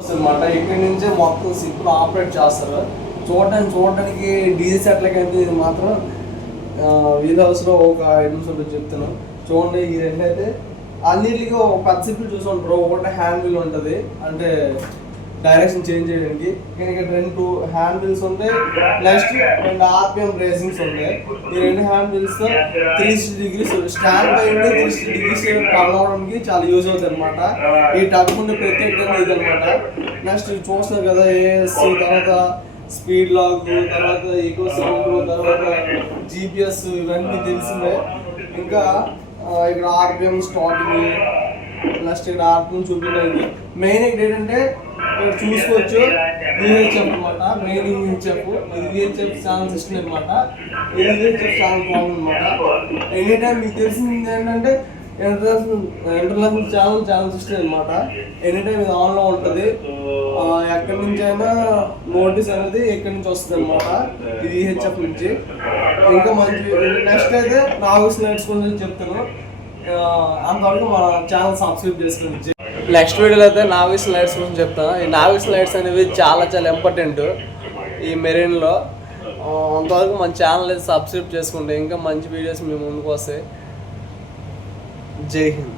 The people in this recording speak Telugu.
అనమాట. ఇక్కడి నుంచే మొత్తం షిప్ ఆపరేట్ చేస్తారు. చూడడానికి డీజీ సెట్లకైతే ఇది మాత్రం వీల్ హౌస్లో ఒక 5 నిమిషాలు చెప్తాను. చూడండి, ఈ రెండు అయితే అన్నిటికీ ఒక పెద్ద షిప్లు చూసి ఉంటారు. ఒకటి హ్యాండ్ వీల్ ఉంటుంది, అంటే డైరెక్షన్ చేంజ్ చేయడానికి. ఇక్కడ 2 హ్యాండ్ వీల్స్ ఉంటాయి, నెక్స్ట్ 2 ఆర్పిఎం రేసింగ్స్ ఉంటాయి. ఈ 2 hand wheels 360 degrees stand by 360 degrees turn అవడానికి చాలా యూజ్ అవుతుంది అనమాట. ఈ టర్న్ ఉండే ప్రత్యేకంగా ఇది అనమాట. నెక్స్ట్ చూస్తారు కదా, ఏఎస్సి, తర్వాత స్పీడ్ లాక్, తర్వాత ఈకో సౌండ్, తర్వాత జిపిఎస్, ఇవన్నీ తెలిసిందే. ఇంకా ఇక్కడ ఆర్పిఎం స్టార్టింగ్, నెక్స్ట్ ఇక్కడ ఆర్పిఎం చూపించడానికి మెయిన్ ఇక్కడ ఏంటంటే ఇక్కడ చూసుకోవచ్చు యూహెచ్ఎఫ్ అనమాట. మెయిన్ యూహెచ్ఎఫ్, ఇది యూహెచ్ఎఫ్ ఛానల్ సిస్టమ్ అనమాట. ఇది యూహెచ్ఎఫ్ ఛానల్ ప్రాబ్లం అనమాట. ఎనీ టైం మీకు తెలిసింది ఏంటంటే ఇంటర్నేషనల్ ఛానల్ సిస్టమ్ అనమాట. ఎనీ టైం ఇది ఆన్లో ఉంటుంది. ఎక్కడి నుంచి అయినా నోటీస్ అనేది ఎక్కడి నుంచి వస్తుంది అనమాట, ఇది యూహెచ్ఎఫ్ నుంచి. ఇంకా మంచి నెక్స్ట్ అయితే నాగోస్ లైట్స్ గురించి చెప్తాను. అంతవరకు మన ఛానల్ సబ్స్క్రైబ్ చేసుకోండి. నెక్స్ట్ వీడియోలో అయితే నావిస్ లైట్స్ గురించి చెప్తాను. ఈ నావిస్ లైట్స్ అనేవి చాలా ఇంపార్టెంట్ ఈ మెరీన్లో. అంతవరకు మన ఛానల్ అయితే సబ్స్క్రైబ్ చేసుకుంటే ఇంకా మంచి వీడియోస్ మీ ముందుకు వస్తాయి. జై హింద్.